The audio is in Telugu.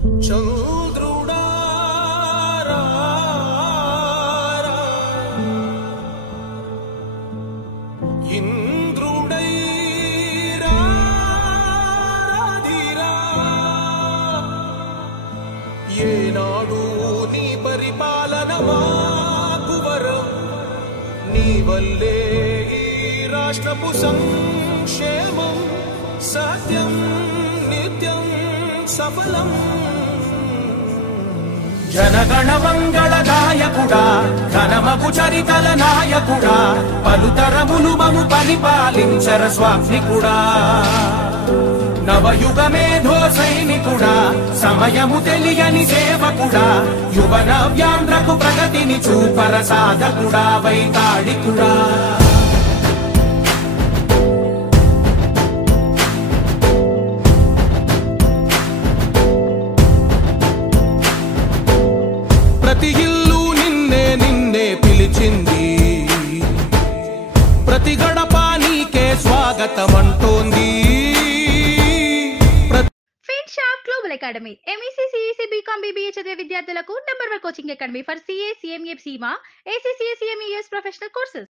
చంద్రుడా రా రా, ఇంద్రుడై రాధిరా, ఏనాడు నీ పరిపాలన మాకు వరం, నీ వల్లే ఈ రాష్ట్రపు సంక్షేమం సత్యం నిత్యం సఫలం. జనగణ మంగళ గాయకుడా, ఘనమగు చరితల నాయకుడా, పలుతరములు మము పరిపాలించర స్వామికుడా. నవయుగ మేధో సైనికుడా, సమయము తెలియని సేవకుడా, యువ నవ్యాంధ్రకు ప్రగతిని చూపర సాధకుడా, వైతాళికుడా. ప్రతి ఇల్లు నిన్నే నిన్నే పిలిచింది, ప్రతి గడప నీకే స్వాగతం అంటోంది. Global academy MEC CEC BCom BBA చదివే విద్యార్థులకు number 1 coaching academy for CA CMA CMA ACCA CMA US professional courses.